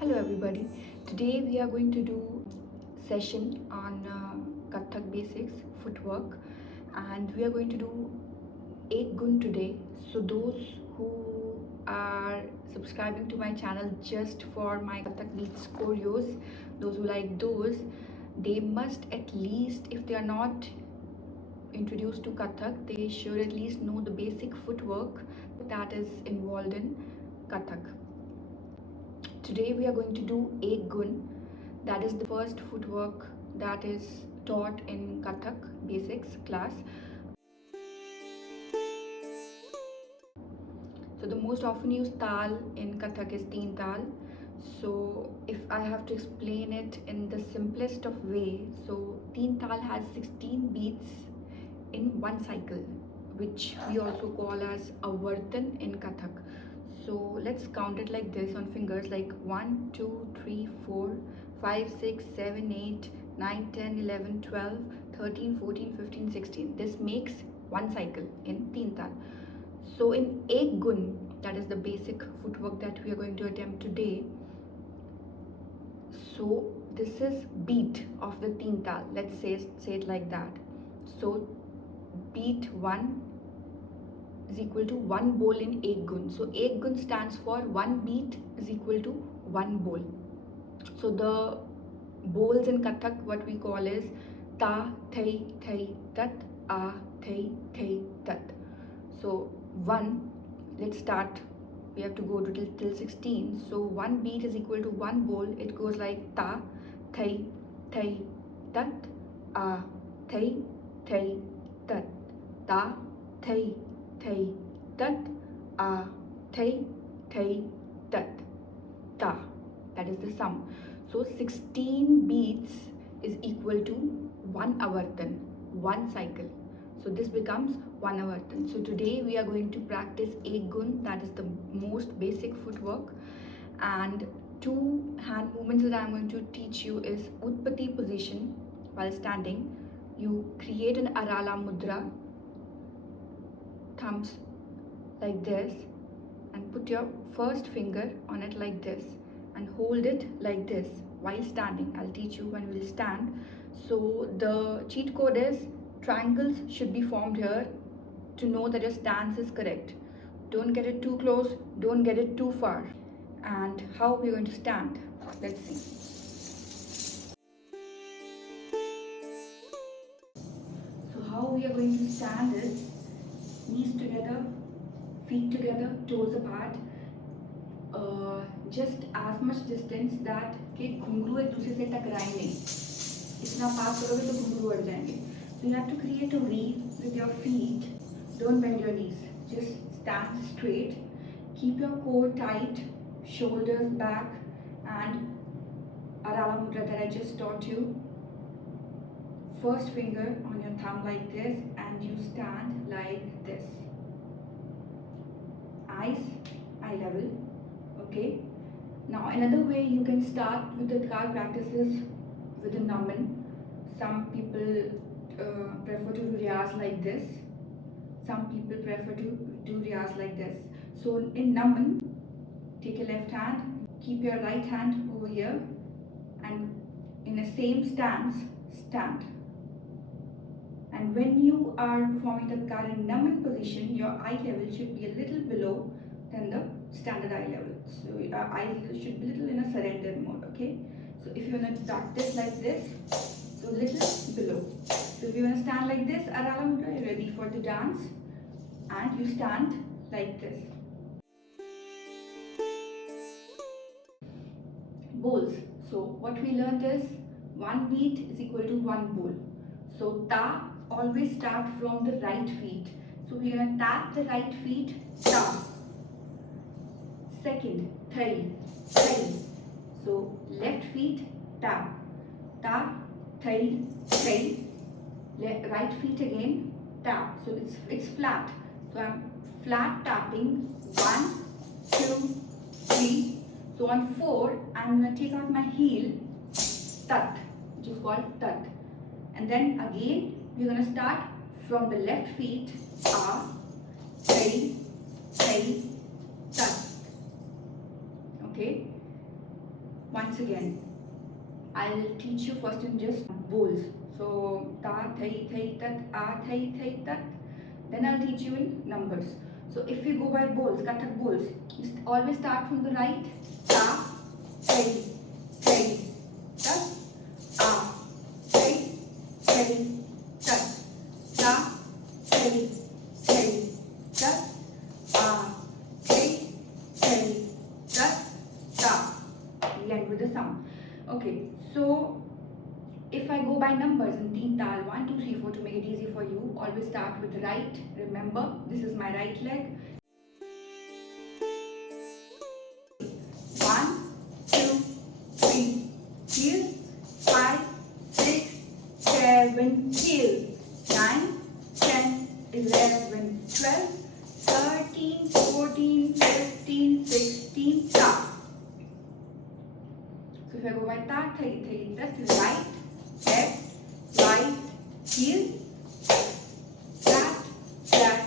Hello everybody. Today we are going to do session on Kathak Basics Footwork, and we are going to do Ekgun today. So those who are subscribing to my channel just for my Kathak beats choreos, those who like those, they must at least, if they are not introduced to Kathak, they should at least know the basic footwork that is involved in Kathak. Today we are going to do Ekgun, that is the first footwork that is taught in Kathak Basics class. So the most often used tal in Kathak is Teentaal. So if I have to explain it in the simplest of way, so Teentaal has 16 beats in one cycle, which we also call as a Vartan in Kathak. So let's count it like this on fingers, like 1, 2, 3, 4, 5, 6, 7, 8, 9, 10, 11, 12, 13, 14, 15, 16. This makes one cycle in Teentaal. So in Ekgun, that is the basic footwork that we are going to attempt today. So this is beat of the Teentaal. Let's say it like that. So beat 1 is equal to 1 bol in Ekgun. So Ekgun stands for 1 beat is equal to 1 bol. So the bols in Kathak, what we call is ta, thai, thai, tat, a, thai, thai, tat. So 1, let's start, we have to go to till 16. So 1 beat is equal to 1 bol. It goes like ta, thai, thai, tat, a, thai, thai, tat, ta, thai, thai, tat, a, thai, thai, tat, ta. That is the sum. So 16 beats is equal to 1 avartan, 1 cycle. So this becomes 1 avartan. So today we are going to practice Ekgun, that is the most basic footwork. And 2 hand movements that I am going to teach you is Utpatti position while standing. You create an Arala Mudra, thumbs like this, and put your first finger on it like this and hold it like this while standing. I'll teach you when we'll stand. So the cheat code is triangles should be formed here to know that your stance is correct. Don't get it too close, don't get it too far. And how we're going to stand, let's see. So how we are going to stand is knees together, feet together, toes apart, just as much distance that कि घुंघरू एक दूसरे से टकराए नहीं. इतना पास करोगे तो घुंघरू अड़ जाएंगे. So you have to create a V with your feet. Don't bend your knees. Just stand straight. Keep your core tight, shoulders back, and Arala Mudra that I just taught you. First finger on your thumb like this, and you stand like this. Eyes eye level. Okay. Now another way you can start with the Tatkaar practices with a naman. Some people prefer to do Riyaz like this. Some people prefer to do Riyaz like this. So in naman, take your left hand, keep your right hand over here, and in the same stance, stand. And when you are performing the Tatkaar in naman position, your eye level should be a little below than the standard eye level. So your eyes should be little in a surrender mode, okay? So if you want to practice like this, so little below. So if you want to stand like this, Arala Mudra, you're ready for the dance, and you stand like this. Bols. So what we learned is 1 beat is equal to 1 bol. So ta always start from the right feet. So we're going to tap the right feet, ta. Second, thai, thai. So left feet, tap, ta, thai, thai. Right feet again, tap. So it's flat. So I'm flat tapping 1, 2, 3. So on 4, I'm going to take out my heel, tat, which is called tat. And then again, we're going to start from the left feet, a, thai, thai, tat. Okay. Once again, I'll teach you first in just Bols. So ta, thai, thai, tat, a, thai, thai, tat. Then I'll teach you in numbers. So if we go by Bols, Kathak Bols, you always start from the right. Ta, thai, thai, tat, a, thai, thai, tat, ta, thai, thai, tat, a, thai, thai, tat, ta. We end with the sum. Okay, so if I go by numbers in Teentaal 1, 2, 3, 4 to make it easy for you, always start with the right. Remember, this is my right leg. 1, 2, 3, heel, 5, 6, 7, heel, 9, 10, 11, 12, 13, 14, 15, 16, ta. So if I go by ta, thai, thai, tat, right, left, right, heel, flat, flat,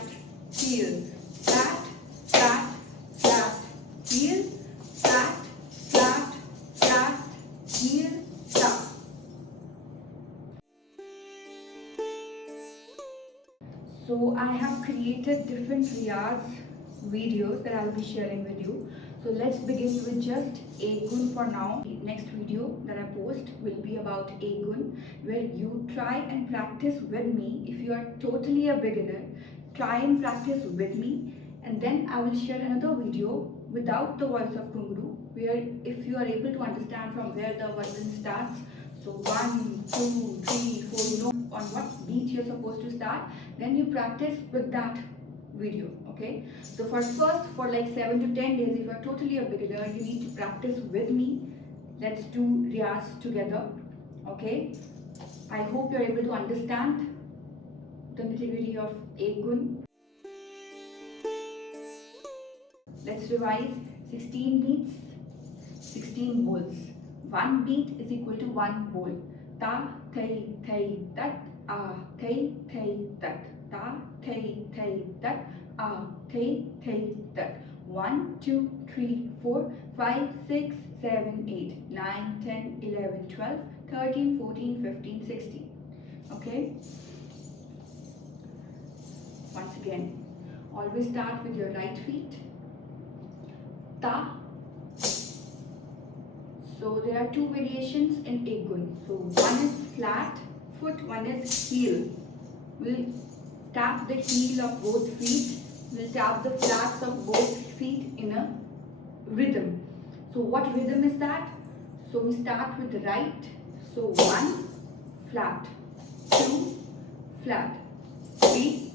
heel, flat, flat, flat, heel, flat, flat, flat, heel, ta. So I have created different Riyaz videos that I'll be sharing with you. So let's begin with just Ekgun for now. The next video that I post will be about Ekgun, where you try and practice with me. If you are totally a beginner, try and practice with me, and then I will share another video without the voice of Kunguru, where if you are able to understand from where the version starts, so 1, 2, 3, 4, you know on what beat you're supposed to start, then you practice with that video. Okay, so for like 7 to 10 days, if you're totally a beginner, you need to practice with me. Let's do Riyaz together. Okay, I hope you're able to understand the nitty-gritty of Ekgun. Let's revise. 16 beats, 16 bols. One beat is equal to one bol. Ta, thai, thai, tat, a, thai, thai, tat. Ta, thai, thai, tat, a, thai, thai, tat. 1, 2, 3, 4, 5, 6, 7, 8, 9, 10, 11, 12, 13, 14, 15, 16. Okay? Once again, always start with your right feet. Ta. So there are two variations in Ekgun. So one is flat foot, one is heel. We'll tap the heel of both feet. We'll tap the flats of both feet in a rhythm. So what rhythm is that? So we start with the right. So 1, flat, 2, flat, 3,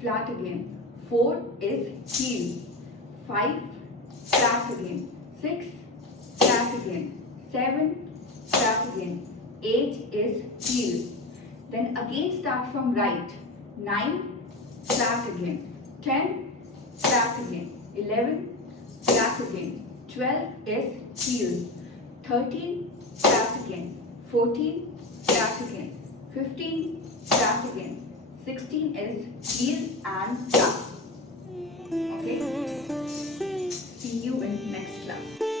flat again, 4 is heel, 5, flat again, 6, flat again, 7, flat again, 8 is heel. Then again start from right. 9, flat again, 10, flat again, 11, flat again, 12 is heel, 13, flat again, 14, flat again, 15, flat again, 16 is heel and flat. Okay? See you in next class.